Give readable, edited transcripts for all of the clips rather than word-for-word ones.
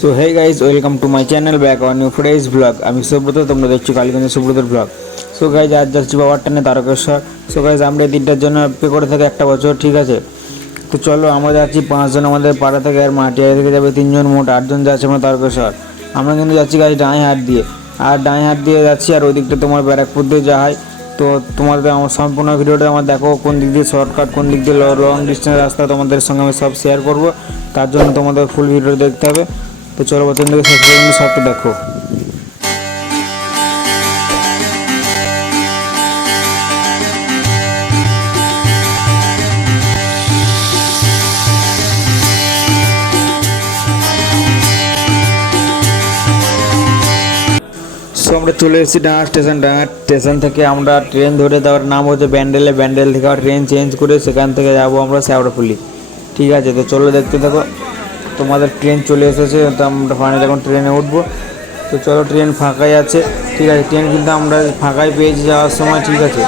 So hey guys, welcome to my channel back on new fresh blog. আমি সুব্রত, তোমরা দেখছো কালীগঞ্জ সুব্রতর ব্লগ। সো গাইজ, আজ যাচ্ছি বাবার টানে তারকেশ্বর। সো গাইজ, আমরা এই দিনটার জন্য অপেক্ষা করে থাকি একটা বছর, ঠিক আছে। তো চলো, আমরা যাচ্ছি 5 জন আমাদের পাড়া থেকে, আর মাটিয়ারি থেকে যাবে 3 জন, মোট 8 জন যাচ্ছে আমরা তারকেশ্বর। আমরা কিন্তু যাচ্ছি গাইজ ডাঁই হাট দিয়ে, আর ডাঁই হাট দিয়ে যাচ্ছি, আর ওই দিকটা তোমার ব্যারাকপুর দিয়ে যাওয়া হয়। তো তোমাদের আমার সম্পূর্ণ ভিডিওটা আমার দেখো, কোন দিক দিয়ে শর্টকাট, কোন দিক দিয়ে লং ডিস্টেন্স রাস্তা তোমাদের সঙ্গে আমি সব শেয়ার করব। তার জন্য তোমাদের ফুল ভিডিও দেখতে হবে। তো চলো, প্রথম থেকে শেষ পর্যন্ত সবটা দেখো। সো আমরা চলে এসেছি ডাঁহাট স্টেশন। ডাঁহাট স্টেশন থেকে আমরা ট্রেন ধরে, তার নাম হচ্ছে ব্যান্ডেলে। ব্যান্ডেল থেকে আবার ট্রেন চেঞ্জ করে সেখান থেকে যাবো আমরা শেওড়াফুলি, ঠিক আছে। তো চলো, দেখতে থাকো। তোমাদের ট্রেন চলে এসেছে, তো আমরা ফাইনালি এখন ট্রেনে উঠবো। তো চলো, ট্রেন ফাঁকাই আছে, ঠিক আছে। ট্রেন কিন্তু আমরা ফাঁকাই পেয়েছি যাওয়ার সময়, ঠিক আছে।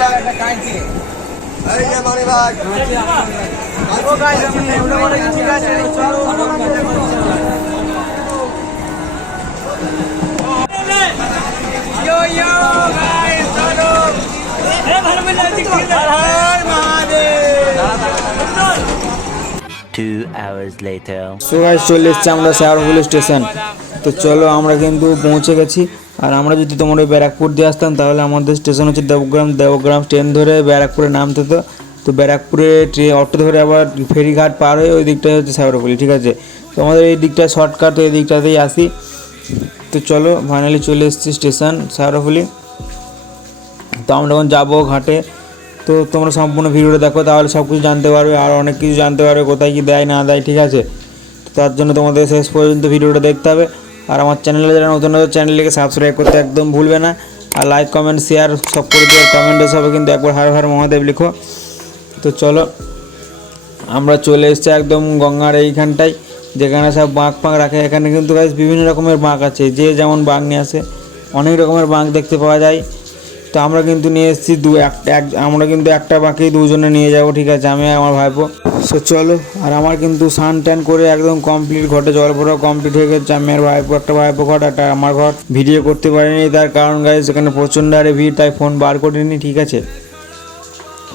সো গাইস, চলে এসেছি আমরা শেওড়াফুলি স্টেশন। তো চলো, আমরা কিন্তু পৌঁছে গেছি। আর আমরা যদি তোমার ওই ব্যারাকপুর দিয়ে আসতাম, তাহলে আমাদের স্টেশন হচ্ছে দেবগ্রাম। দেবগ্রাম ট্রেন ধরে ব্যারাকপুরে নামতে হতো। তো ব্যারাকপুরে অটো ধরে আবার ফেরিঘাট পার হয়ে ওই দিকটাই হচ্ছে শেওড়াফুলি, ঠিক আছে। তো আমাদের এই দিকটা শর্টকাট, এই দিকটাতেই আসি। তো চলো, ফাইনালি চলে এসেছি স্টেশন শেওড়াফুলি। তো আমরা এখন যাবো ঘাটে। তো তোমরা সম্পূর্ণ ভিডিওটা দেখো, তাহলে সব কিছু জানতে পারবে, আর অনেক কিছু জানতে পারবে, কোথায় কী দেয় না দেয়, ঠিক আছে। তো তার জন্য তোমাদের শেষ পর্যন্ত ভিডিওটা দেখতে হবে। আর আমার চ্যানেলে যারা নতুন নতুন, চ্যানেলটিকে সাবস্ক্রাইব করতে একদম ভুলবে না। আর লাইক, কমেন্ট, শেয়ার সব করে দিও। কমেন্টে সবে কিন্তু একবার হর হর মহাদেব লিখো। তো চলো, আমরা চলে এসেছি একদম গঙ্গার এইখানটায়, যেখানে সব বাঁক ফাঁক রাখে। এখানে কিন্তু গাইস বিভিন্ন রকমের বাঁক আছে, যে যেমন বাঁক নিয়ে আসে, অনেক রকমের বাঁক দেখতে পাওয়া যায়। তো আমরা কিন্তু নিয়ে এসেছি আমরা কিন্তু একটা বাঁকেই দুজনে নিয়ে যাব, ঠিক আছে, আমি আর আমার ভাইপো। সো চলো, আর আমার কিন্তু স্নান টান করে একদম কমপ্লিট, ঘটে জল ভরা কমপ্লিট হয়ে গেছে। আমি আর ভাইপো, একটা ভাইপো ঘর, একটা আমার ঘর। ভিডিও করতে পারিনি, তার কারণ গাইস এখানে প্রচণ্ড আরে ভিড়, তাই ফোন বার করিনি, ঠিক আছে।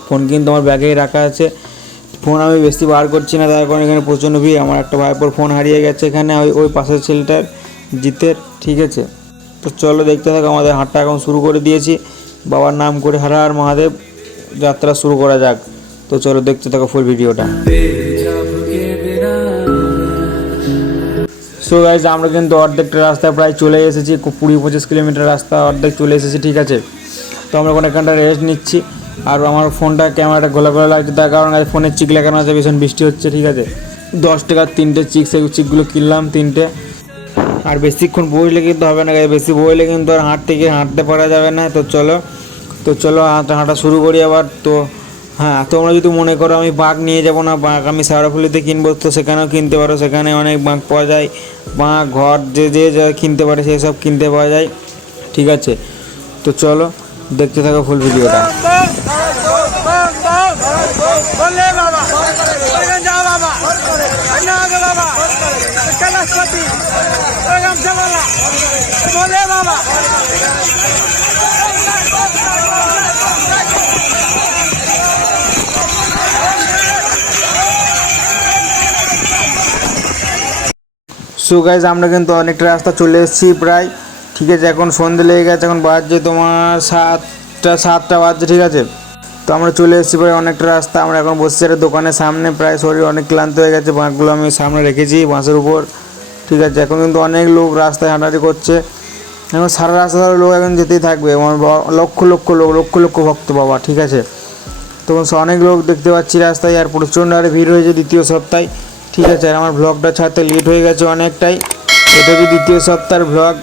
ফোন কিন্তু আমার ব্যাগেই রাখা আছে, ফোন আমি বেশি বার করছি না, তার কারণ এখানে প্রচণ্ড ভিড়। আমার একটা ভাইপোর ফোন হারিয়ে গেছে এখানে, ওই পাশের ছেলেটার, জিতের, ঠিক আছে। তো চলো, দেখতে থাকো। আমাদের হাঁটটা এখন শুরু করে দিয়েছি, বাবার নাম করে হর হর মহাদেব, যাত্রা শুরু করা যাক। তো চলো, দেখতে থাকো ফুল ভিডিওটা। সো গাইস, আমরা কিন্তু অর্ধেকটা রাস্তা প্রায় চলে এসেছি, 20-25 কিলোমিটার রাস্তা অর্ধেক চলে এসেছি, ঠিক আছে। তো আমরা কোনো এখানটা রেস্ট নিচ্ছি। আর আমার ফোনটা, ক্যামেরাটা ঘোলা ঘোলা লাগছে, তার কারণ ফোনের চিক লাগানো আছে, ভীষণ বৃষ্টি হচ্ছে, ঠিক আছে। 10 টাকার 3টে চিক, সেই চিকগুলো কিনলাম 3টে। আর বেশিক্ষণ বসলে কিন্তু হবে না, বেশি বসলে কিন্তু আর হাঁটতে পারা যাবে না। তো চলো হাঁটা শুরু করি আবার। তো হ্যাঁ, তোমরা যদি মনে করো আমি বাঁক নিয়ে যাবো না, বাঁক আমি শেওড়াফুলিতে কিনবো, তো সেখানেও কিনতে পারো। সেখানে অনেক বাঁক পাওয়া যায়, বাঁক ঘর যে যা কিনতে পারে সেই সব কিনতে পাওয়া যায়, ঠিক আছে। তো চলো, দেখতে থাকো ফুল ভিডিওটা। সো গাইজ, আমরা কিন্তু অনেকটা রাস্তা চলে এসেছি প্রায়, ঠিক আছে। এখন সন্ধ্যে লেগে গেছে, এখন বাজছে তোমার 7টা বাজছে, ঠিক আছে। তো আমরা চলে এসেছি প্রায় অনেকটা রাস্তা। আমরা এখন বসছি একটা দোকানের সামনে, প্রায় শরীর অনেক ক্লান্ত হয়ে গেছে। বাঁকগুলো আমি সামনে রেখেছি বাঁশের উপর, ঠিক আছে। এখন কিন্তু অনেক লোক রাস্তায় হাঁটাহাঁটি করছে, এখন সারা রাস্তা ধরে লোক এখন যেতেই থাকবে। লক্ষ লক্ষ ভক্ত বাবা, ঠিক আছে। তো অনেক লোক দেখতে পাচ্ছি রাস্তায়, আর প্রচণ্ড আরে ভিড় হয়েছে দ্বিতীয় সপ্তাহে, ঠিক আছে। আর আমার ব্লগটা ছাড়তে লেট হয়ে গেছে অনেকটাই। এটা হচ্ছে দ্বিতীয় সপ্তাহের ব্লগ,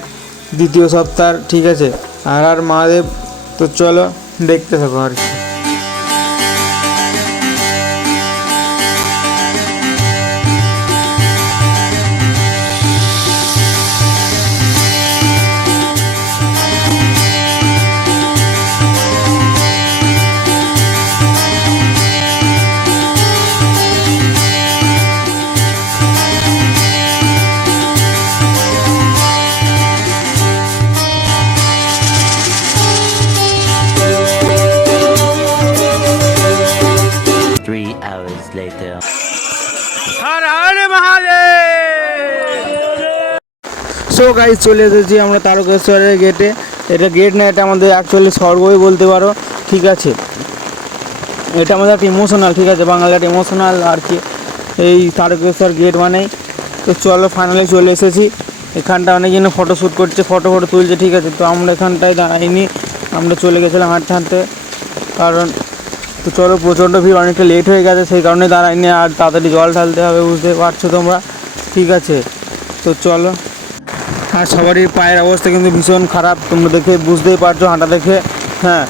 ঠিক আছে। আর মহাদেব। তো চলো, দেখতে থাকো আর কি। hours later. সো গাইস চলে এসেছি আমরা তারকেশ্বরের গেটে। এটা গেট না, এটা আমাদের অ্যাকচুয়ালি স্বর্গই বলতে পারো, ঠিক আছে। এটা আমাদের একটা ইমোশনাল, ঠিক আছে, বাঙালি একটা ইমোশনাল আর কি এই তারকেশ্বর গেট মানেই। তো চলো ফাইনালি চলে এসেছি। এখানটা অনেকজন ফটোশ্যুট করছে, ফটো তুলছে, ঠিক আছে। তো আমরা এখানটায় দাঁড়াইনি, আমরা চলে গেছিলাম হাঁটতে হাঁটতে, কারণ তো চলো প্রচণ্ড ভিড়, অনেকটা লেট হয়ে গেছে, সেই কারণে দাঁড়াইনি। আর তাড়াতাড়ি জল ঢালতে হবে, বুঝতে পারছো তোমরা, ঠিক আছে। তো চলো, আর সবারই পায়ের অবস্থা কিন্তু ভীষণ খারাপ, তোমরা দেখে বুঝতেই পারছো হাঁটা দেখে, হ্যাঁ।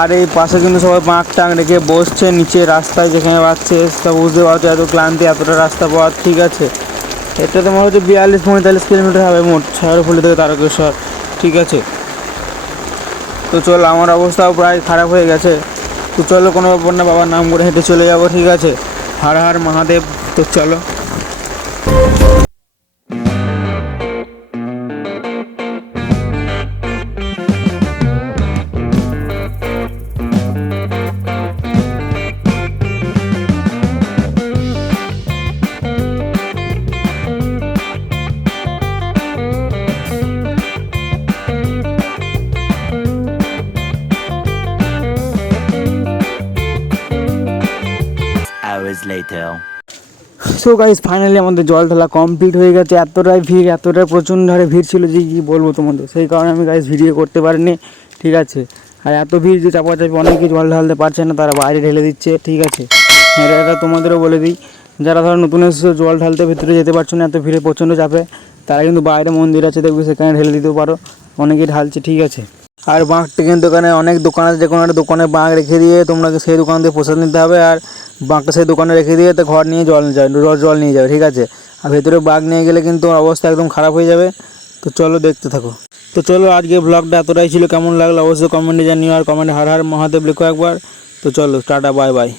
আর এই পাশে কিন্তু সবাই বাঁক টাং রেখে বসছে নিচে রাস্তায়, যেখানে বাচ্চে তা বুঝতে পারছো এত ক্লান্তি, এতটা রাস্তা পথ, ঠিক আছে। এটা তোমার হচ্ছে 42-45 কিলোমিটার হবে মোট শেওড়াফুলি থেকে তারকেশ্বর, ঠিক আছে। তো চলো, আমার অবস্থাও প্রায় খারাপ হয়ে গেছে। তো চলো, কোনো ব্যাপার না, বাবার নাম করে হেঁটে চলে যাবো, ঠিক আছে। হর হর মহাদেব। তো চলো। Hours later. So guys finally আমাদের জল ঢালা কমপ্লিট হয়ে গেছে। এতটাই ভিড়, এতটাই প্রচণ্ড হারে ভিড় ছিল যে কী বলবো তোমাদের, সেই কারণে আমি গাইস ভিডিও করতে পারিনি, ঠিক আছে। আর এত ভিড় যে চাপাচাপি অনেকেই জল ঢালতে পারছে না, তারা বাইরে ঢেলে দিচ্ছে, ঠিক আছে। এটা তোমাদেরও বলে দিই, যারা ধরো নতুন এসে জল ঢালতে ভিতরে যেতে পারছো না এত ভিড়ে প্রচণ্ড চাপে, তারা কিন্তু বাইরে মন্দির আছে দেখবে, সেখানে ঢেলে দিতেও পারো, অনেকেই ঢালছে, ঠিক আছে। আর বাঁকটা কিন্তু এখানে অনেক দোকান আছে, যে কোনো একটা দোকানে বাঁক রেখে দিয়ে তোমরা সেই দোকান থেকে প্রসাদ নিতে হবে, আর বাঁকটা সেই দোকানে রেখে দিয়ে তো ঘর নিয়ে জল নিয়ে যাবে, ঠিক আছে। আর ভেতরে বাঁক নিয়ে গেলে কিন্তু অবস্থা একদম খারাপ হয়ে যাবে। তো চলো দেখতে থাকো। তো চলো, আজকে ব্লগটা এতটাই ছিল, কেমন লাগলো অবশ্যই কমেন্টে জানিও, আর কমেন্টে হর হর মহাদেব লিখো একবার। তো চলো, টাটা, বাই বাই।